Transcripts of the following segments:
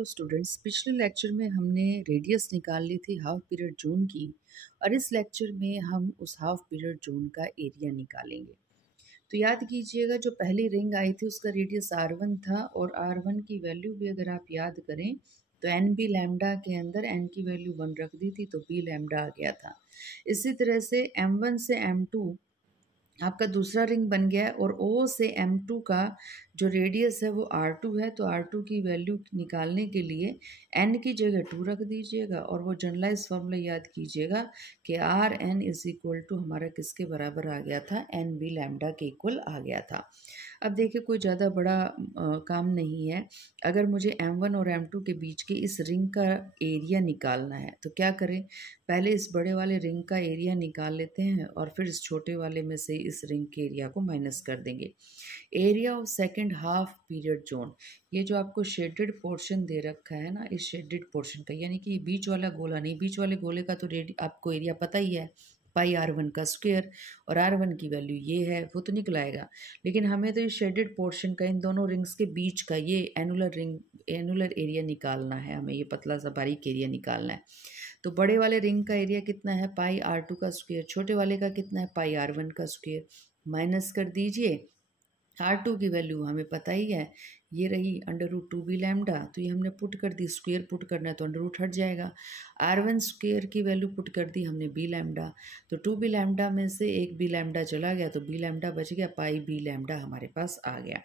Hello students, पिछले lecture में हमने रेडियस निकाल ली थी हाफ पीरियड जोन की। और इस लेक्चर में हम उस हाफ पीरियड जोन का एरिया निकालेंगे। तो याद कीजिएगा, जो पहली रिंग आई थी उसका रेडियस R1 था और R1 की वैल्यू भी अगर आप याद करें तो एन बी लैम्डा के अंदर एन की वैल्यू 1 रख दी थी तो बी लैम्डा आ गया था। इसी तरह से M1 से M2 आपका दूसरा रिंग बन गया है और O से M2 का जो रेडियस है वो R2 है, तो R2 की वैल्यू निकालने के लिए N की जगह 2 रख दीजिएगा और वो जनरलाइज फॉर्मूला याद कीजिएगा कि RN इज इक्वल टू हमारा किसके बराबर आ गया था, एन बी लैम्डा के इक्वल आ गया था। अब देखिए, कोई ज़्यादा बड़ा काम नहीं है। अगर मुझे M1 और M2 के बीच के इस रिंग का एरिया निकालना है तो क्या करें, पहले इस बड़े वाले रिंग का एरिया निकाल लेते हैं और फिर इस छोटे वाले में से इस रिंग के एरिया को माइनस कर देंगे। Area of second half period zone, ये जो आपको शेडेड पोर्शन दे रखा है ना, इस शेडेड पोर्शन का, यानी कि बीच वाला गोला नहीं, बीच वाले गोले का तो आपको एरिया पता ही है, पाई R1 का स्क्वायर, और R1 की वैल्यू ये है, वो तो निकल आएगा। लेकिन हमें तो इस शेडेड पोर्शन का, इन दोनों रिंग्स के बीच का ये एनुलर एरिया निकालना है, हमें ये पतला सा बारीक एरिया निकालना है। तो बड़े वाले रिंग का एरिया कितना है, पाई R2 का स्क्वायर, छोटे वाले का कितना है, पाई R1 का स्क्वायर। माइनस कर दीजिए, R2 की वैल्यू हमें पता ही है, ये रही √2 बी लैम्डा, तो ये हमने पुट कर दी, स्क्वायर पुट करना है तो √ हट जाएगा। R1 स्क्वायर की वैल्यू पुट कर दी हमने बी लैम्डा, तो 2 बी लैम्डा में से एक बी लैम्डा चला गया तो बी लैम्डा बच गया, पाई बी लैम्डा हमारे पास आ गया।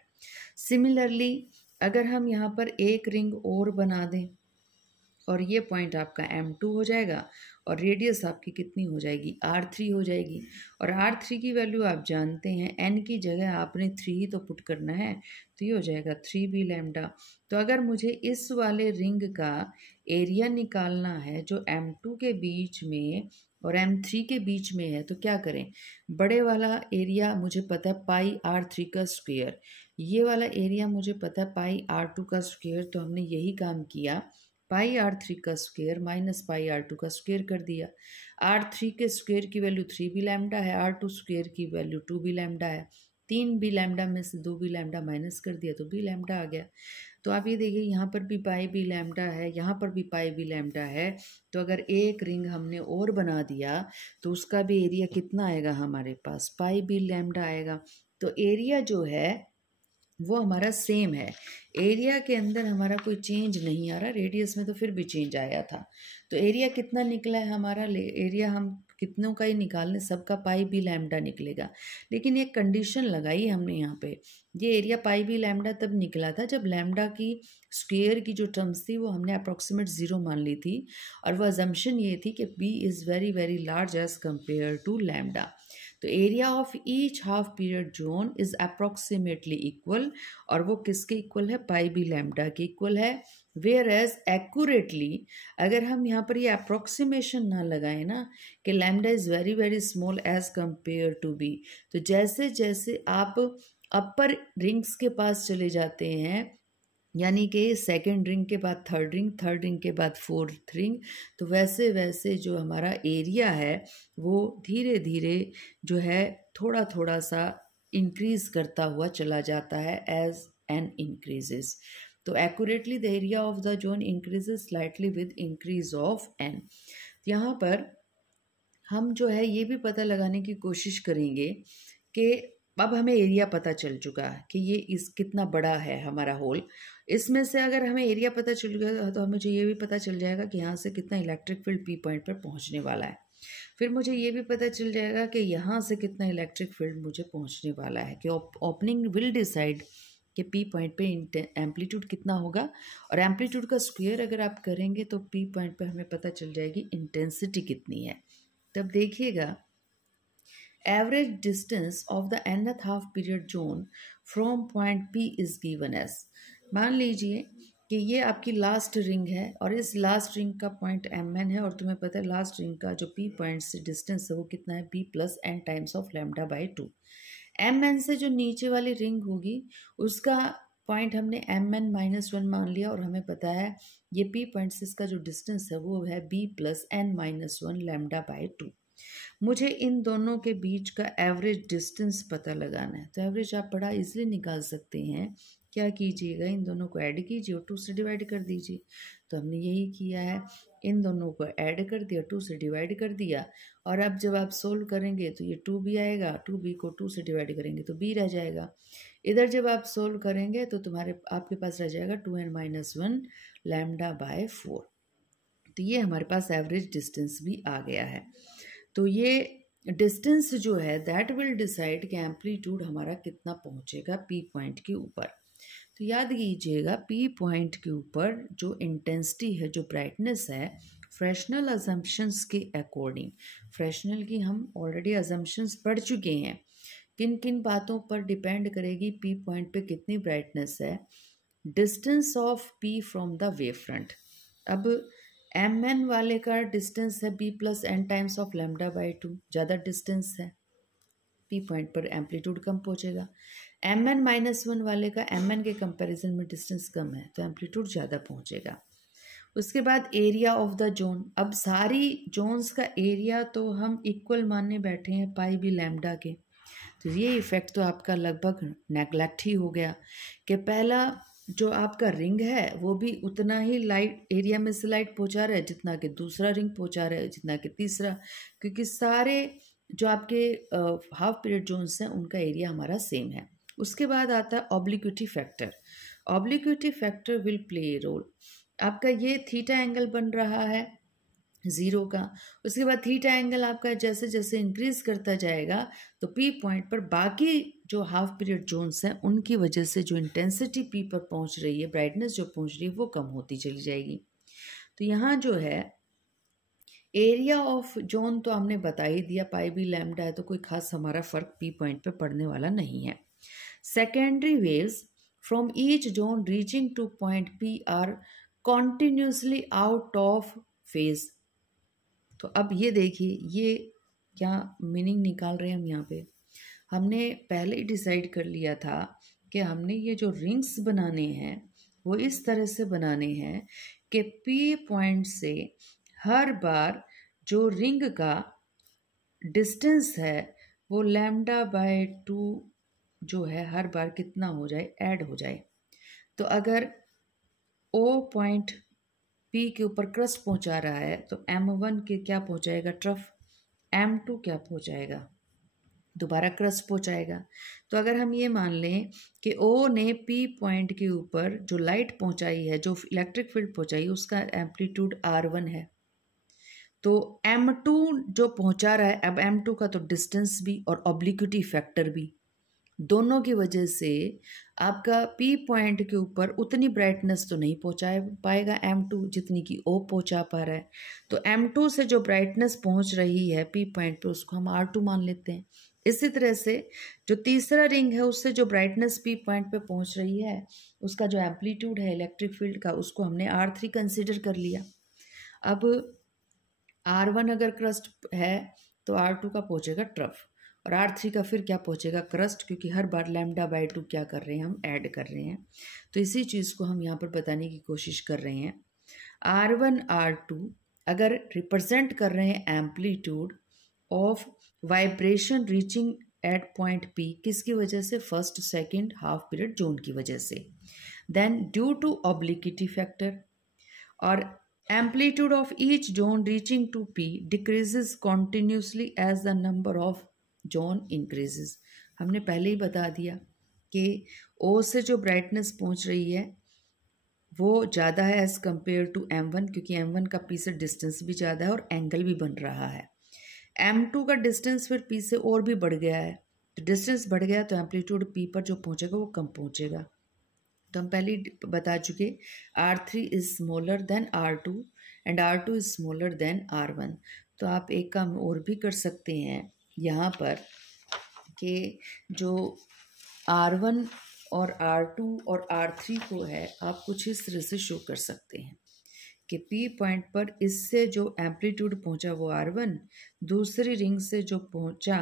सिमिलरली अगर हम यहाँ पर एक रिंग और बना दें और ये पॉइंट आपका M2 हो जाएगा और रेडियस आपकी कितनी हो जाएगी, R3 हो जाएगी। और R3 की वैल्यू आप जानते हैं, N की जगह आपने 3 ही तो पुट करना है, तो ये हो जाएगा 3 बी लैम्डा। तो अगर मुझे इस वाले रिंग का एरिया निकालना है जो M2 के बीच में और M3 के बीच में है, तो क्या करें, बड़े वाला एरिया मुझे पता है पाई R3 का स्क्वायर, ये वाला एरिया मुझे पता है पाई R2 का स्क्वायर, तो हमने यही काम किया, पाई R3 का स्क्वायर माइनस पाई R2 का स्क्वायर कर दिया। R3 के स्क्वायर की वैल्यू 3 बी लैम्डा है, R2 स्क्वायर की वैल्यू 2 बी लैम्डा है, 3 बी लैम्डा में से 2 बी लैम्डा माइनस कर दिया तो बी लैम्डा आ गया। तो आप ये देखिए, यहाँ पर भी पाई बी लैम्डा है, यहाँ पर भी पाई बी लैम्डा है, तो अगर एक रिंग हमने और बना दिया तो उसका भी एरिया कितना आएगा हमारे पास, पाई बी लैम्डा आएगा। तो एरिया जो है वो हमारा सेम है, एरिया के अंदर हमारा कोई चेंज नहीं आ रहा, रेडियस में तो फिर भी चेंज आया था। तो एरिया कितना निकला है हमारा, एरिया हम कितनों का ही निकालने, सबका पाई बी लैम्डा निकलेगा। लेकिन एक कंडीशन लगाई हमने यहाँ पे, ये एरिया पाई बी लैम्डा तब निकला था जब लैम्डा की स्क्वायर की जो टर्म्स थी वो हमने अप्रॉक्सीमेट 0 मान ली थी, और वह अजम्पशन ये थी कि B is very very large as compare to lambda. तो area of each half period zone is approximately equal, और वो किसके इक्वल है, पाई बी लैम्डा के इक्वल है। वेयर एज एक्यूरेटली अगर हम यहाँ पर ये अप्रोक्सीमेशन ना लगाए ना कि lambda is very very small as compare to b, तो जैसे जैसे आप अपर रिंग्स के पास चले जाते हैं, यानी कि सेकंड रिंग के बाद थर्ड रिंग के बाद फोर्थ रिंग, तो वैसे वैसे जो हमारा एरिया है वो धीरे धीरे जो है थोड़ा थोड़ा सा इंक्रीज करता हुआ चला जाता है एज एन इंक्रीजेस। तो accurately the area of the zone increases slightly with increase of n. यहाँ पर हम जो है ये भी पता लगाने की कोशिश करेंगे कि अब हमें एरिया पता चल चुका है कि ये इस कितना बड़ा है हमारा होल। इसमें से अगर हमें एरिया पता चल गया तो मुझे ये भी पता चल जाएगा कि यहाँ से कितना इलेक्ट्रिक फील्ड पी पॉइंट पर पहुँचने वाला है। फिर मुझे ये भी पता चल जाएगा कि यहाँ से कितना इलेक्ट्रिक फील्ड मुझे पहुँचने वाला है, कि ओपनिंग विल डिसाइड कि पी पॉइंट पे एम्पलीट्यूड कितना होगा, और एम्पलीट्यूड का स्क्वायर अगर आप करेंगे तो पी पॉइंट पे हमें पता चल जाएगी इंटेंसिटी कितनी है। तब देखिएगा, average distance of the nth half period zone from point P is given as, मान लीजिए कि ये आपकी लास्ट रिंग है और इस लास्ट रिंग का पॉइंट Mn है, और तुम्हें पता है लास्ट रिंग का जो P पॉइंट से डिस्टेंस है वो कितना है, B + n times of lambda by 2। Mn से जो नीचे वाली रिंग होगी उसका पॉइंट हमने Mn - 1 मान लिया, और हमें पता है ये P पॉइंट से इसका जो डिस्टेंस है वो है B + n - 1 लैम्डा बाई 2। मुझे इन दोनों के बीच का एवरेज डिस्टेंस पता लगाना है, तो एवरेज आप बड़ा इजीली निकाल सकते हैं क्या कीजिएगा, इन दोनों को ऐड कीजिए और 2 से डिवाइड कर दीजिए। तो हमने यही किया है, इन दोनों को ऐड कर दिया, 2 से डिवाइड कर दिया। और अब जब आप सोल्व करेंगे तो ये 2b आएगा, 2b को 2 से डिवाइड करेंगे तो b रह जाएगा। इधर जब आप सोल्व करेंगे तो आपके पास रह जाएगा 2n-1 λ/4। तो ये हमारे पास एवरेज डिस्टेंस भी आ गया है। तो ये डिस्टेंस जो है दैट विल डिसाइड कि एम्पलीट्यूड हमारा कितना पहुंचेगा पी पॉइंट के ऊपर। तो याद कीजिएगा, पी पॉइंट के ऊपर जो इंटेंसिटी है, जो ब्राइटनेस है, फ्रेशनल अजम्पशंस के अकॉर्डिंग, फ्रेशनल की हम ऑलरेडी अजम्पशंस पढ़ चुके हैं, किन किन बातों पर डिपेंड करेगी पी पॉइंट पे कितनी ब्राइटनेस है, distance of P from the wave front. अब एम एन वाले का डिस्टेंस है B plus N times of λ/2, ज़्यादा डिस्टेंस है, पी पॉइंट पर एम्पलीट्यूड कम पहुँचेगा। Mn-1 वाले का Mn के कंपैरिजन में डिस्टेंस कम है तो एम्पलीट्यूड ज़्यादा पहुँचेगा। उसके बाद एरिया ऑफ द जोन। अब सारी जोन्स का एरिया तो हम इक्वल मानने बैठे हैं पाई बी लैम्डा के, तो ये इफ़ेक्ट तो आपका लगभग नेगलेक्ट ही हो गया कि पहला जो आपका रिंग है वो भी उतना ही लाइट एरिया में से लाइट पहुँचा रहा है जितना कि दूसरा रिंग पहुँचा रहा है, जितना कि तीसरा, क्योंकि सारे जो आपके हाफ पीरियड जोन्स हैं उनका एरिया हमारा सेम है। उसके बाद आता है obliquity factor. Obliquity factor will play a role. आपका ये थीटा एंगल बन रहा है 0 का, उसके बाद थीटा एंगल आपका जैसे जैसे इंक्रीज करता जाएगा तो पी पॉइंट पर बाकी जो हाफ पीरियड जोन्स हैं उनकी वजह से जो इंटेंसिटी पी पर पहुंच रही है, ब्राइटनेस जो पहुंच रही है वो कम होती चली जाएगी। तो यहाँ जो है एरिया ऑफ जोन तो हमने बता ही दिया, पाई बी लैम्डा है तो कोई खास हमारा फर्क पी पॉइंट पे पड़ने वाला नहीं है। Secondary waves from each zone reaching two point P R continuously out of phase. तो अब ये देखिए, ये क्या मीनिंग निकाल रहे हैं हम यहाँ पे। हमने पहले ही डिसाइड कर लिया था कि हमने ये जो रिंग्स बनाने हैं वो इस तरह से बनाने हैं कि पी पॉइंट से हर बार जो रिंग का डिस्टेंस है वो λ/2 जो है हर बार कितना हो जाए, ऐड हो जाए। तो अगर O पॉइंट P के ऊपर क्रस्ट पहुंचा रहा है तो M1 के क्या पहुंचाएगा, ट्रफ, M2 क्या पहुंचाएगा, दोबारा क्रस्ट पहुंचाएगा। तो अगर हम ये मान लें कि O ने P पॉइंट के ऊपर जो लाइट पहुंचाई है, जो इलेक्ट्रिक फील्ड पहुंचाई, उसका एम्पलीट्यूड R1 है, तो M2 जो पहुंचा रहा है, अब M2 का तो डिस्टेंस भी और ऑब्लिक्विटी फैक्टर भी, दोनों की वजह से आपका P पॉइंट के ऊपर उतनी ब्राइटनेस तो नहीं पहुंचा पाएगा M2 जितनी कि O पहुंचा पा रहा है। तो M2 से जो ब्राइटनेस पहुंच रही है P पॉइंट पे उसको हम R2 मान लेते हैं। इसी तरह से जो तीसरा रिंग है उससे जो ब्राइटनेस P पॉइंट पे पहुंच रही है उसका जो एम्पलीट्यूड है इलेक्ट्रिक फील्ड का उसको हमने R3 कंसिडर कर लिया। अब R1 अगर क्रस्ट है तो R2 का पहुंचेगा ट्रफ और R3 का फिर क्या पहुंचेगा, क्रस्ट, क्योंकि हर बार λ/2 क्या कर रहे हैं, हम ऐड कर रहे हैं। तो इसी चीज़ को हम यहाँ पर बताने की कोशिश कर रहे हैं। R1 R2 अगर रिप्रेजेंट कर रहे हैं amplitude of vibration reaching at point P, किसकी वजह से, first second half period zone की वजह से, then due to obliquity factor, और amplitude of each zone reaching to P decreases continuously as the number of zone increases। हमने पहले ही बता दिया कि O से जो ब्राइटनेस पहुंच रही है वो ज़्यादा है एज़ कम्पेयर टू M1, क्योंकि M1 का P से डिस्टेंस भी ज़्यादा है और एंगल भी बन रहा है। M2 का डिस्टेंस फिर P से और भी बढ़ गया है, तो डिस्टेंस बढ़ गया तो एम्पलीट्यूड P पर जो पहुंचेगा वो कम पहुंचेगा। तो हम पहले ही बता चुके, R3 is smaller than R2 and R2 is smaller than R1। तो आप एक काम और भी कर सकते हैं यहाँ पर कि जो R1 और R2 और R3 को है आप कुछ इस तरह से शो कर सकते हैं कि P पॉइंट पर इससे जो एम्पलीट्यूड पहुँचा वो R1, दूसरी रिंग से जो पहुँचा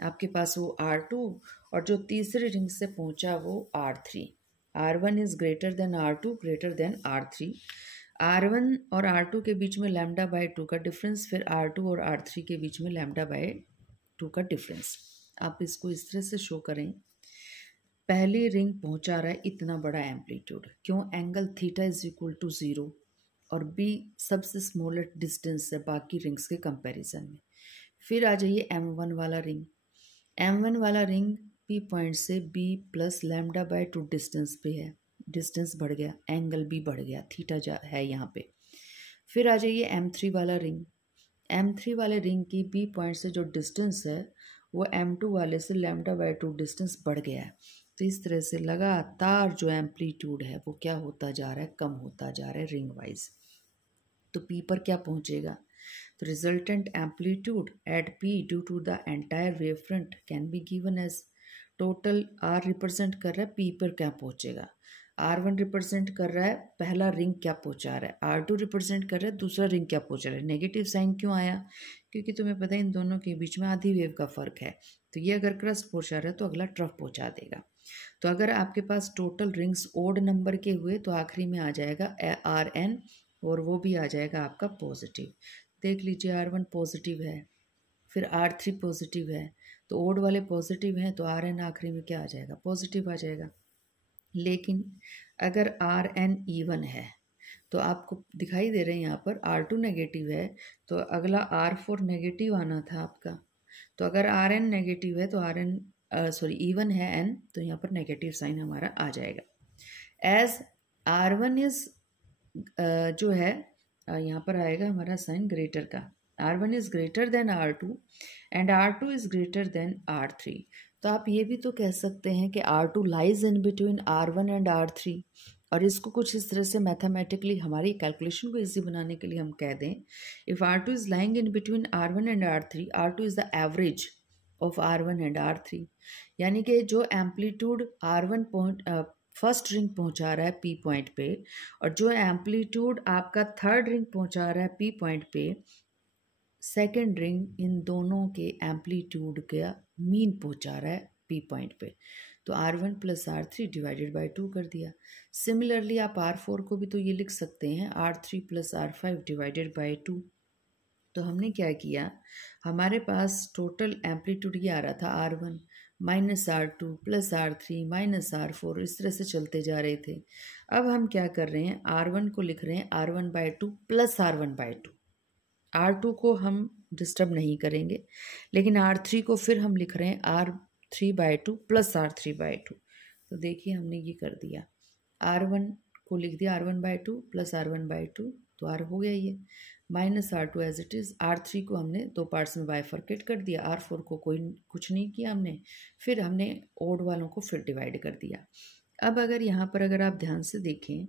आपके पास वो R2, और जो तीसरी रिंग से पहुँचा वो R3। R1 is greater than R2 greater than R3। R1 और R2 के बीच में λ/2 का डिफरेंस, फिर R2 और R3 के बीच में λ/2 का डिफरेंस। आप इसको इस तरह से शो करें पहली रिंग पहुंचा रहा है इतना बड़ा एम्पलीट्यूड, क्यों? Angle theta is equal to 0 और बी सबसे स्मॉलेस्ट डिस्टेंस है बाकी रिंग्स के कंपैरिजन में। फिर आ जाइए M1 वाला रिंग। M1 वाला रिंग P पॉइंट से B plus lambda by 2 distance पे है, डिस्टेंस बढ़ गया, एंगल भी बढ़ गया, थीटा है यहाँ पे। फिर आ जाइए M3 वाला रिंग। M3 वाले रिंग की B पॉइंट से जो डिस्टेंस है वो M2 वाले से लैम्डा बाय 2 डिस्टेंस बढ़ गया है। तो इस तरह से लगातार जो एम्पलीट्यूड है वो क्या होता जा रहा है, कम होता जा रहा है रिंग वाइज। तो P पर क्या पहुंचेगा? तो resultant amplitude at P due to the entire wave front can be given as, total R represent कर रहा है, P पर क्या पहुंचेगा? R1 रिप्रेजेंट कर रहा है पहला रिंग क्या पहुंचा रहा है, R2 रिप्रेजेंट कर रहा है दूसरा रिंग क्या पहुंचा रहा है। नेगेटिव साइन क्यों आया? क्योंकि तुम्हें पता है इन दोनों के बीच में आधी वेव का फ़र्क है। तो ये अगर क्रस्ट पहुंचा रहा है तो अगला ट्रफ पहुंचा देगा। तो अगर आपके पास टोटल रिंग्स ओड नंबर के हुए तो आखिरी में आ जाएगा Rn और वो भी आ जाएगा आपका पॉजिटिव। देख लीजिए R1 पॉजिटिव है, फिर R3 पॉजिटिव है, तो ओड वाले पॉजिटिव हैं तो Rn आखिरी में क्या आ जाएगा? पॉजिटिव आ जाएगा। लेकिन अगर Rn इवन है तो आपको दिखाई दे रहे हैं यहाँ पर R2 नेगेटिव है तो अगला R4 नेगेटिव आना था आपका। तो अगर Rn नेगेटिव है तो इवन है n, तो यहाँ पर नेगेटिव साइन हमारा आ जाएगा। एज R1 इज जो है यहाँ पर आएगा हमारा साइन ग्रेटर का, R1 is greater than R2 and R2 is greater than R3। तो आप ये भी तो कह सकते हैं कि R2 lies in between R1 and R3, और इसको कुछ इस तरह से मैथमेटिकली हमारी कैलकुलेशन को इजी बनाने के लिए हम कह दें, if R2 is lying in between R1 and R3, R2 is the average of R1 and R3। यानी कि जो एम्पलीट्यूड R1 फर्स्ट रिंग पहुंचा रहा है P पॉइंट पे और जो एम्पलीट्यूड आपका थर्ड रिंग पहुंचा रहा है P पॉइंट पे, सेकेंड रिंग इन दोनों के एम्पलीट्यूड का मीन पहुंचा रहा है P पॉइंट पे। तो R1 plus R3 divided by 2 कर दिया। सिमिलरली आप R4 को भी तो ये लिख सकते हैं R3 plus R5 divided by 2। तो हमने क्या किया, हमारे पास टोटल एम्पलीट्यूड ये आ रहा था R1 minus R2 plus R3 minus R4, इस तरह से चलते जा रहे थे। अब हम क्या कर रहे हैं, R1 को लिख रहे हैं R1 by 2 plus R1 by 2। R2 को हम डिस्टर्ब नहीं करेंगे, लेकिन R3 को फिर हम लिख रहे हैं R3 by 2 plus R3 by 2। तो देखिए हमने ये कर दिया, R1 को लिख दिया R1 by 2 plus R1 by 2, तो R हो गया ये, minus R2 as it is. R3 को हमने दो पार्ट्स में बाइफर्केट कर दिया, R4 को कोई कुछ नहीं किया हमने, फिर हमने ओड वालों को फिर डिवाइड कर दिया। अब अगर यहाँ पर अगर आप ध्यान से देखें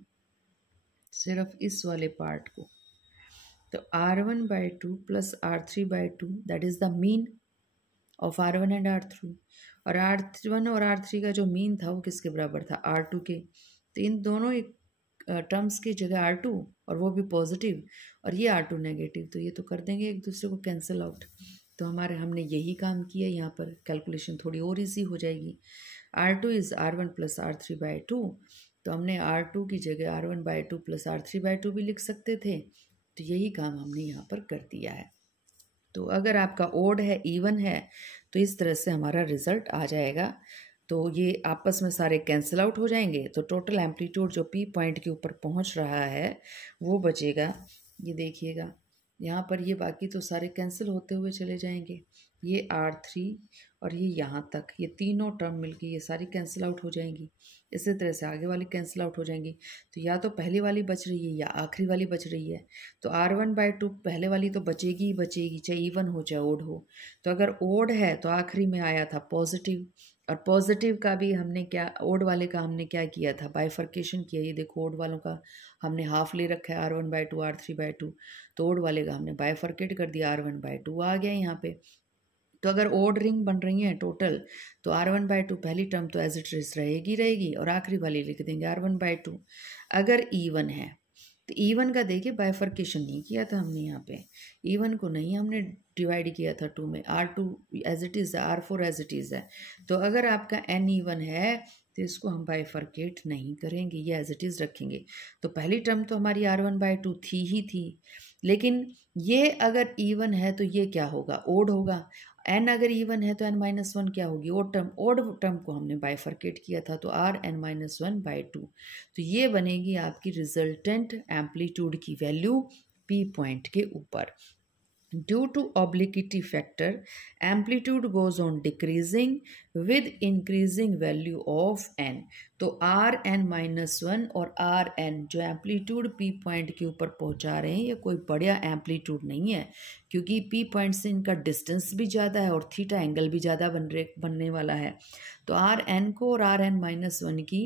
सिर्फ इस वाले पार्ट को, तो R1 by 2 plus R3 by 2 that is the mean of R1 and R3, और R1 और R3 का जो मीन था वो किसके बराबर था? R2 के। तो इन दोनों एक टर्म्स की जगह R2 और वो भी पॉजिटिव और ये R2 नेगेटिव, तो ये तो कर देंगे एक दूसरे को कैंसिल आउट। तो हमने यही काम किया, यहाँ पर कैलकुलेशन थोड़ी और ईजी हो जाएगी। R2 is R1 plus R3 by 2, तो हमने R2 की जगह R1 by 2 plus R3 by 2 भी लिख सकते थे। तो यही काम हमने यहाँ पर कर दिया है। तो अगर आपका ओड है, इवन है, तो इस तरह से हमारा रिजल्ट आ जाएगा। तो ये आपस में सारे कैंसिल आउट हो जाएंगे, तो टोटल एम्पलीट्यूड जो P पॉइंट के ऊपर पहुंच रहा है वो बचेगा। ये देखिएगा यहाँ पर ये बाकी तो सारे कैंसिल होते हुए चले जाएंगे, ये R3 और ये यहाँ तक, ये तीनों टर्म मिलके ये सारी कैंसिल आउट हो जाएंगी। इसी तरह से आगे वाली कैंसिल आउट हो जाएंगी। तो या तो पहली वाली बच रही है या आखिरी वाली बच रही है। तो R1 बाई 2 पहले वाली तो बचेगी ही बचेगी, चाहे इवन हो चाहे ओड हो। तो अगर ओड है तो आखिरी में आया था पॉजिटिव, और पॉजिटिव का भी हमने क्या, ओड वाले का हमने क्या किया था, बाइफर्केशन किया। ये देखो ओड वालों का हमने हाफ ले रखा है, R1 बाई 2 R3 बाई 2, तो ओड वाले का हमने बाइफर्केट कर दिया, R1 बाई 2 आ गया यहाँ पे। तो अगर ओड रिंग बन रही हैं टोटल, तो R1 बाई 2 पहली टर्म तो एज इट इज रहेगी और आखिरी वाली लिख देंगे R1 बाई 2। अगर इवन है तो इवन का देखिए बाइफर्केशन नहीं किया था हमने, यहाँ पे इवन को नहीं हमने डिवाइड किया था 2 में, R2 एज इट इज़ है, R4 एज इट इज़ है। तो अगर आपका n इवन है तो इसको हम बाइफर्केट नहीं करेंगे, ये एज इट इज़ रखेंगे। तो पहली टर्म तो हमारी R1 बाई 2 थी ही थी, लेकिन ये अगर इवन है तो ये क्या होगा, ओड होगा। एन अगर इवन है तो एन माइनस वन क्या होगी, ओड टर्म को हमने बाइफर्केट किया था, तो R N minus one by two. तो ये बनेगी आपकी रिजल्टेंट एम्पलीट्यूड की वैल्यू पी पॉइंट के ऊपर। Due to obliquity factor, amplitude goes on decreasing with increasing value of n। तो आर एन माइनस वन और आर एन जो एम्पलीट्यूड पी पॉइंट के ऊपर पहुंचा रहे हैं, ये कोई बढ़िया एम्पलीट्यूड नहीं है, क्योंकि पी पॉइंट से इनका डिस्टेंस भी ज़्यादा है और थीटा एंगल भी ज़्यादा बनने वाला है। तो आर एन को और आर एन माइनस वन की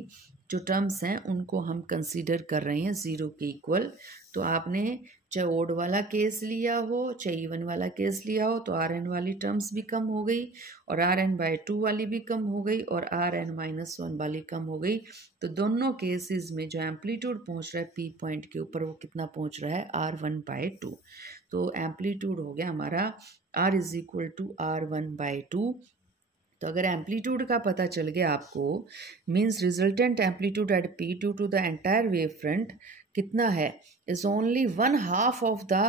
जो टर्म्स हैं उनको हम कंसीडर कर रहे हैं ज़ीरो के इक्वल। तो आपने चाहे ओड वाला केस लिया हो चाहे इवन वाला केस लिया हो, तो आर एन वाली टर्म्स भी कम हो गई और आर एन बाई टू वाली भी कम हो गई और आर एन माइनस वन वाली कम हो गई। तो दोनों केसेस में जो एम्पलीट्यूड पहुंच रहा है पी पॉइंट के ऊपर वो कितना पहुंच रहा है, आर वन बाई टू। तो एम्पलीट्यूड हो गया हमारा R is equal to R one by two. तो अगर एम्पलीट्यूड का पता चल गया आपको, means resultant amplitude at P due to the entire wave front कितना है, is only one half of the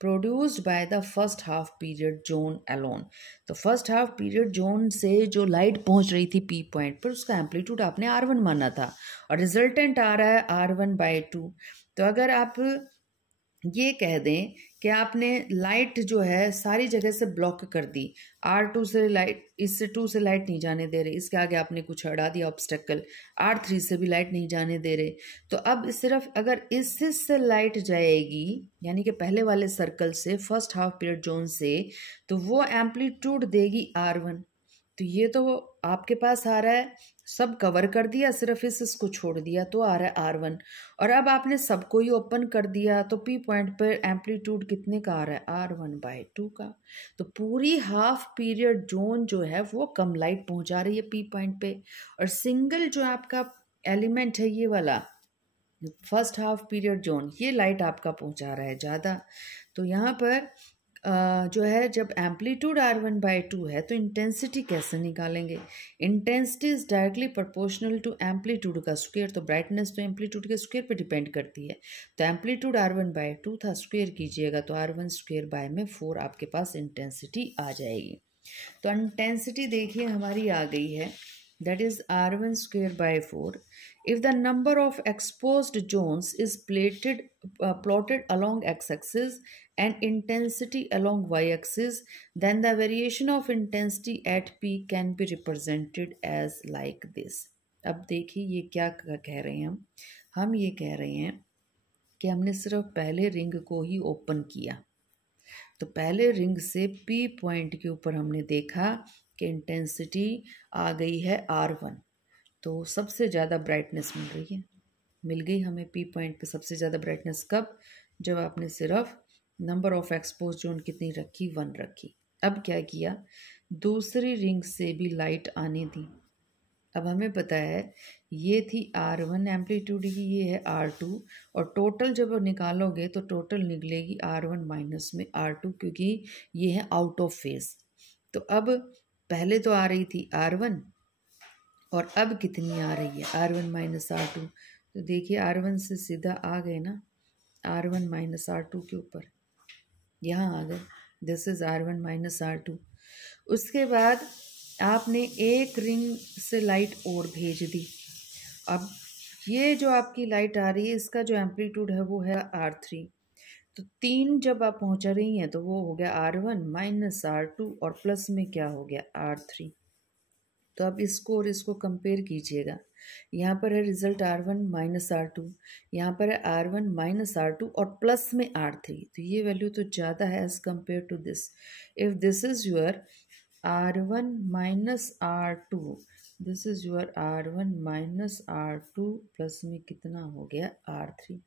produced by the first half period zone alone. तो फर्स्ट हाफ पीरियड जोन से जो लाइट पहुंच रही थी पी पॉइंट पर, उसका एम्पलीट्यूड आपने आर वन माना था और रिजल्टेंट आ रहा है आर वन बाई टू। तो अगर आप ये कह दें कि आपने लाइट जो है सारी जगह से ब्लॉक कर दी, आर टू से लाइट, इससे टू से लाइट नहीं जाने दे रहे, इसके आगे आपने कुछ हटा दिया ऑब्स्टेकल, आर थ्री से भी लाइट नहीं जाने दे रहे, तो अब सिर्फ अगर इससे लाइट जाएगी यानी कि पहले वाले सर्कल से फर्स्ट हाफ पीरियड जोन से, तो वो एम्पलीट्यूड देगी आर वन। तो ये तो आपके पास आ रहा है, सब कवर कर दिया, सिर्फ इसको छोड़ दिया तो आ रहा है आर वन। और अब आपने सबको ही ओपन कर दिया तो पी पॉइंट पर एम्पलीट्यूड कितने का आ रहा है, आर वन बाई टू का। तो पूरी हाफ पीरियड जोन जो है वो कम लाइट पहुंचा रही है पी पॉइंट पे, और सिंगल जो आपका एलिमेंट है ये वाला फर्स्ट हाफ पीरियड जोन, ये लाइट आपका पहुंचा रहा है ज़्यादा। तो यहाँ पर जो है जब amplitude R one by two है तो इंटेंसिटी कैसे निकालेंगे, intensity is directly proportional to amplitude का स्क्वायर। तो ब्राइटनेस तो एम्पलीट्यूड के स्क्वायर पे डिपेंड करती है। तो amplitude R one by two था, स्क्वायर कीजिएगा तो आर वन स्क्वायर बाय में 4 आपके पास इंटेंसिटी आ जाएगी। तो इंटेंसिटी देखिए हमारी आ गई है, that is r1 square by 4. If the number of exposed zones is plotted along x-axis and intensity along y-axis, then the variation of intensity at P can be represented as like this. अब देखिए ये क्या कह रहे हैं हम ये कह रहे हैं कि हमने सिर्फ पहले रिंग को ही ओपन किया, तो पहले रिंग से P पॉइंट के ऊपर हमने देखा कि इंटेंसिटी आ गई है R1, तो सबसे ज़्यादा ब्राइटनेस मिल गई हमें P पॉइंट पे सबसे ज़्यादा ब्राइटनेस कब, जब आपने सिर्फ नंबर ऑफ एक्सपोज जोन कितनी रखी, 1 रखी। अब क्या किया, दूसरी रिंग से भी लाइट आने दी। अब हमें पता है ये थी R1 एम्पलीट्यूड की, ये है R2, और टोटल जब निकालोगे तो टोटल निकलेगी R1 माइनस में R2, क्योंकि ये है आउट ऑफ फेज। तो अब पहले तो आ रही थी R1 और अब कितनी आ रही है, R1 माइनस R2। तो देखिए R1 से सीधा आ गए ना R1 माइनस R2 के ऊपर, यहाँ आ गए, this is R1 minus R2। उसके बाद आपने एक रिंग से लाइट और भेज दी। अब ये जो आपकी लाइट आ रही है इसका जो एम्पलीट्यूड है वो है R3। तो 3 जब आप पहुंचा रही हैं तो वो हो गया R1 माइनस R2 और प्लस में क्या हो गया R3। तो अब इसको और इसको कंपेयर कीजिएगा, यहाँ पर है रिजल्ट R1 माइनस R2, यहाँ पर है R1 माइनस R2 और प्लस में R3। तो ये वैल्यू तो ज़्यादा है as compare to this. If this is your R1 minus R2, this is your R1 minus R2 plus में कितना हो गया R3।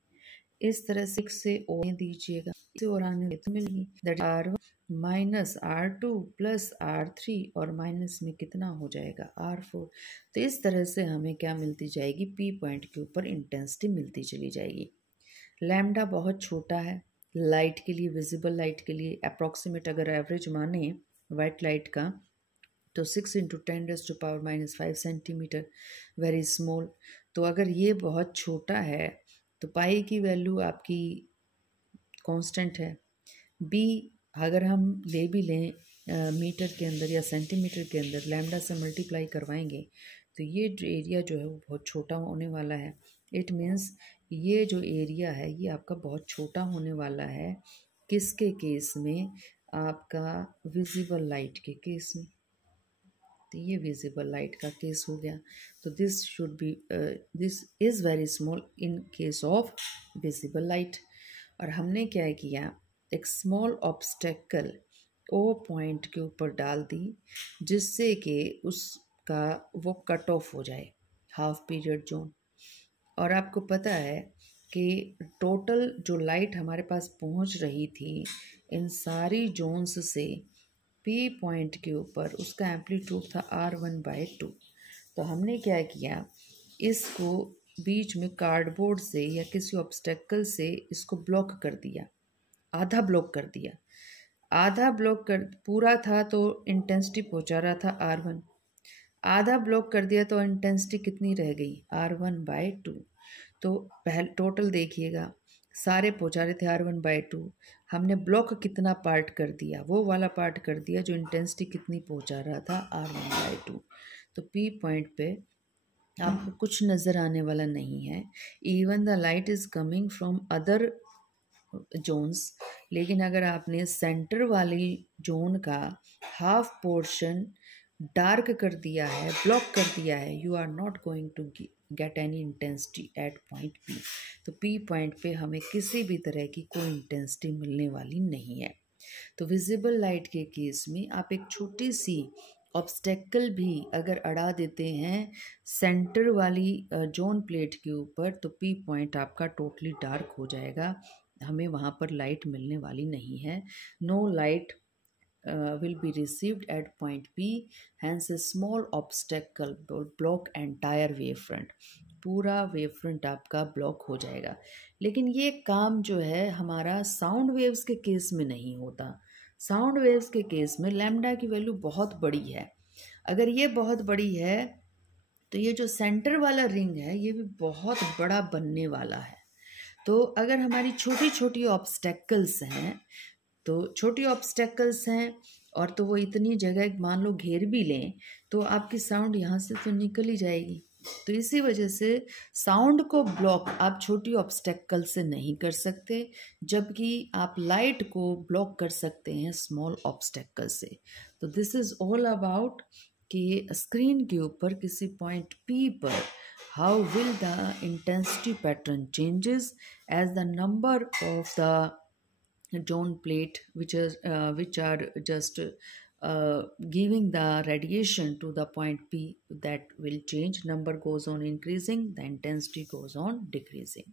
इस तरह से 6 से और दीजिएगा, और आने तो मिलेगी, that R1 minus R2 plus R3 और माइनस में कितना हो जाएगा R4। तो इस तरह से हमें क्या मिलती जाएगी, P पॉइंट के ऊपर इंटेंसिटी मिलती चली जाएगी। लैम्डा बहुत छोटा है लाइट के लिए, विजिबल लाइट के लिए अप्रॉक्सीमेट अगर एवरेज माने वाइट लाइट का तो 6 × 10⁻⁻⁵ सेंटीमीटर, वेरी स्मॉल। तो अगर ये बहुत छोटा है तो पाई की वैल्यू आपकी कांस्टेंट है। बी अगर हम ले भी लें मीटर के अंदर या सेंटीमीटर के अंदर लैम्डा से मल्टीप्लाई करवाएंगे तो ये जो एरिया जो है वो बहुत छोटा होने वाला है। इट मीन्स ये जो एरिया है ये आपका बहुत छोटा होने वाला है। किसके केस में? आपका विजिबल लाइट के केस में। तो ये विजिबल लाइट का केस हो गया। तो this is very small in case of visible light. और हमने क्या किया, एक स्मॉल ऑब्स्टेकल ओ पॉइंट के ऊपर डाल दी जिससे कि उसका वो कट ऑफ हो जाए, हाफ पीरियड जोन। और आपको पता है कि टोटल जो लाइट हमारे पास पहुंच रही थी इन सारी जोन्स से पी पॉइंट के ऊपर, उसका एम्पलीट्यूड था R1/2। तो हमने क्या किया, इसको बीच में कार्डबोर्ड से या किसी ऑब्स्टेकल से इसको ब्लॉक कर दिया, आधा ब्लॉक कर दिया। आधा ब्लॉक कर पूरा था तो इंटेंसिटी पहुंचा रहा था R1, आधा ब्लॉक कर दिया तो इंटेंसिटी कितनी रह गई? R1/2। तो पहले टोटल देखिएगा, सारे पहुंचा रहे थे R1/2, हमने ब्लॉक कितना पार्ट कर दिया? वो वाला पार्ट कर दिया जो इंटेंसिटी कितनी पहुंचा रहा था? R1/2। तो P पॉइंट पे आपको कुछ नज़र आने वाला नहीं है। Even the light is coming from other zones, लेकिन अगर आपने सेंटर वाली जोन का हाफ पोर्शन डार्क कर दिया है, ब्लॉक कर दिया है, you are not going to get any intensity at point P. तो पी पॉइंट पे हमें किसी भी तरह की कोई इंटेंसिटी मिलने वाली नहीं है। तो विजिबल लाइट के केस में आप एक छोटी सी ऑब्स्टेकल भी अगर अड़ा देते हैं सेंटर वाली जोन प्लेट के ऊपर तो पी पॉइंट आपका टोटली डार्क हो जाएगा, हमें वहाँ पर लाइट मिलने वाली नहीं है। No light will be received at point P, hence a small obstacle will block entire wavefront। पूरा वेवफ्रंट आपका ब्लॉक हो जाएगा। लेकिन ये काम जो है हमारा साउंड वेव्स के केस में नहीं होता। साउंड वेव्स के केस में लैम्डा की वैल्यू बहुत बड़ी है। अगर ये बहुत बड़ी है तो ये जो सेंटर वाला रिंग है ये भी बहुत बड़ा बनने वाला है। तो अगर हमारी छोटी छोटी ऑब्स्टेकल्स हैं तो छोटी ऑब्स्टेकल्स हैं और तो वो इतनी जगह मान लो घेर भी लें तो आपकी साउंड यहाँ से तो निकल ही जाएगी। तो इसी वजह से साउंड को ब्लॉक आप छोटी ऑब्स्टेकल से नहीं कर सकते, जबकि आप लाइट को ब्लॉक कर सकते हैं स्मॉल ऑब्स्टेकल से। तो दिस इज़ ऑल अबाउट कि स्क्रीन के ऊपर किसी पॉइंट P पर how will the intensity pattern changes as the number of the zone plate which are just giving the radiation to the point P, that will change, number goes on increasing, the intensity goes on decreasing।